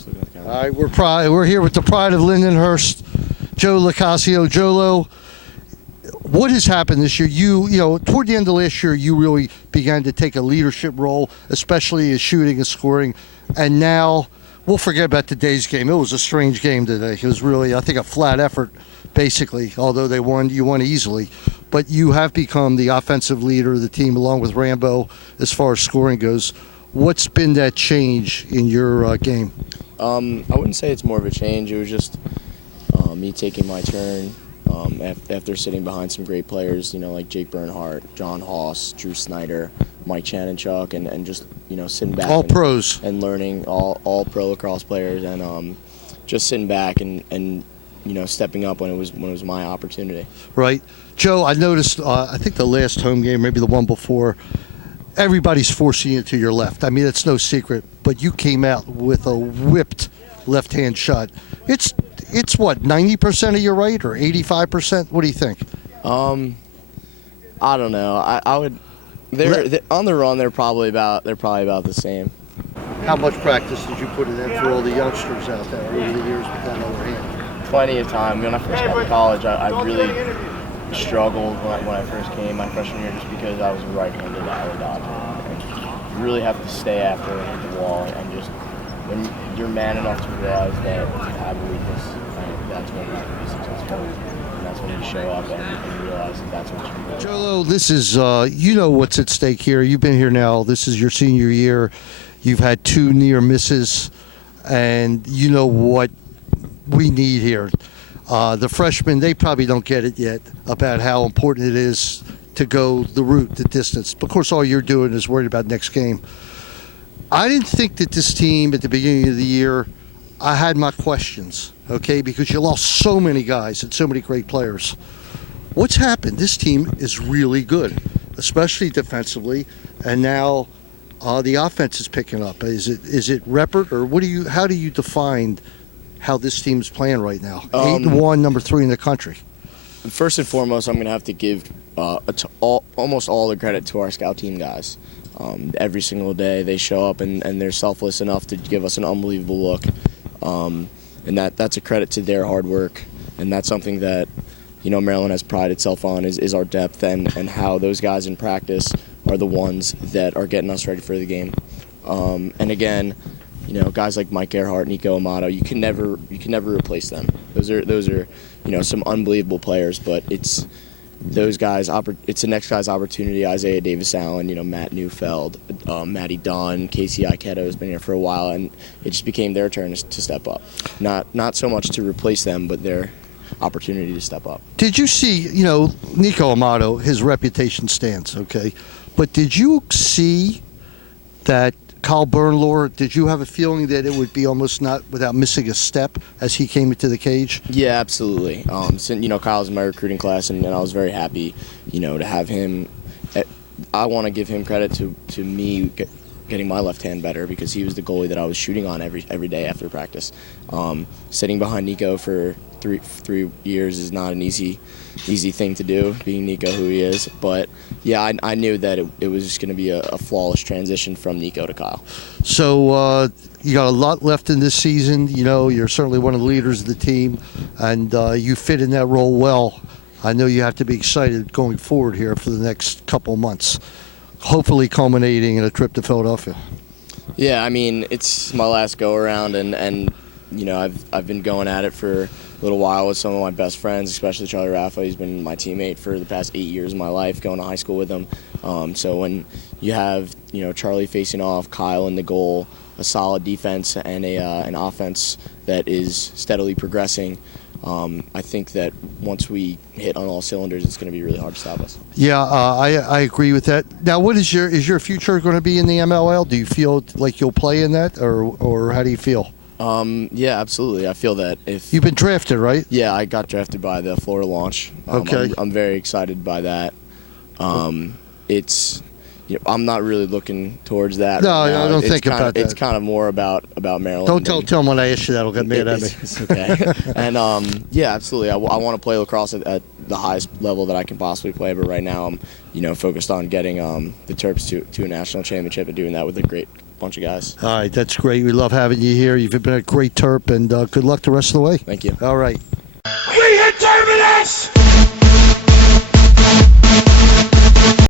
Just looking at the camera. All right, we're here with the pride of Lindenhurst, LoCascio. JoLo, what has happened this year? You know, toward the end of last year, you really began to take a leadership role, especially as shooting and scoring. And now, we'll forget about today's game. It was a strange game today. It was really, I think, a flat effort, basically, although you won easily. But you have become the offensive leader of the team, along with Rambo, as far as scoring goes. What's been that change in your game? I wouldn't say it's more of a change. It was just me taking my turn after sitting behind some great players, you know, like Jake Bernhardt, John Haas, Drew Snyder, Mike Chanenchuk, and just, you know, sitting back. All pros. And learning, all pro lacrosse players, and just sitting back and you know, stepping up when it was my opportunity. Right. Joe, I noticed, I think the last home game, maybe the one before, everybody's forcing you to your left. I mean, it's no secret, but you came out with a whipped left-hand shot. It's what, 90% of your right or 85%? What do you think? I don't know. I would. They're on the run. They're probably about the same. How much practice did you put in for all the youngsters out there over the years with that other hand? Plenty of time. When I first got to college, I really struggled when I first came my freshman year, just because I was a right-handed alley dodger, and you really have to stay after and hit the wall, and just when you're man enough to realize that you have a weakness, that's when you can be successful. And that's when you show up and realize that that's what you can do. JoLo, this is, you know what's at stake here. You've been here now. This is your senior year. You've had 2 near misses, and you know what we need here. The freshmen, they probably don't get it yet about how important it is to go the route, the distance. Of course, all you're doing is worried about next game. I didn't think that this team at the beginning of the year, I had my questions, okay, because you lost so many guys and so many great players. What's happened? This team is really good, especially defensively, and now the offense is picking up. Is it Reppert, or how do you define how this team's playing right now? 8-1, number 3 in the country. First and foremost, I'm going to have to give almost all the credit to our scout team guys. Every single day they show up and they're selfless enough to give us an unbelievable look. And that's a credit to their hard work. And that's something that, you know, Maryland has prided itself on is our depth and how those guys in practice are the ones that are getting us ready for the game. And again, you know, guys like Mike Gerhardt, Nico Amato, you can never replace them. Those are you know, some unbelievable players, but it's those guys. It's the next guy's opportunity. Isaiah Davis-Allen, you know, Matt Neufeld, Matty Dunn, Casey Iketo has been here for a while, and it just became their turn to step up. Not so much to replace them, but their opportunity to step up. Did you see, you know, Nico Amato, his reputation stands, okay? But did you see that Kyle Bernlohr, did you have a feeling that it would be almost not without missing a step as he came into the cage? Yeah, absolutely. You know, Kyle's in my recruiting class, and I was very happy, you know, to have him. I want to give him credit to me getting my left hand better, because he was the goalie that I was shooting on every day after practice. Sitting behind Nico for three years is not an easy thing to do, being Nico who he is. But yeah, I knew that it was just going to be a flawless transition from Nico to Kyle. So you got a lot left in this season. You know, you're certainly one of the leaders of the team, and you fit in that role well. I know you have to be excited going forward here for the next couple of months, hopefully culminating in a trip to Philadelphia. Yeah, I mean, it's my last go around, and you know, I've been going at it for a little while with some of my best friends, especially Charlie Raffa. He's been my teammate for the past 8 years of my life, going to high school with him. So when you have, you know, Charlie facing off, Kyle in the goal, a solid defense, and an offense that is steadily progressing, I think that once we hit on all cylinders, it's going to be really hard to stop us. Yeah, I agree with that. Now, what is your future going to be in the MLL? Do you feel like you'll play in that, or how do you feel? Yeah, absolutely. I feel that if you've been drafted, right? Yeah, I got drafted by the Florida Launch. Okay. I'm very excited by that. It's, you know, I'm not really looking towards that. No, right now. I don't think about that. It's kind of more about Maryland. Don't tell him when I ask you that. He'll get mad at me. It's okay. And yeah, absolutely. I want to play lacrosse at the highest level that I can possibly play. But right now, I'm, you know, focused on getting the Terps to a national championship and doing that with a great bunch of guys. All right, that's great. We love having you here. You've been a great Terp, and good luck the rest of the way. Thank you. All right. We hit Terminus!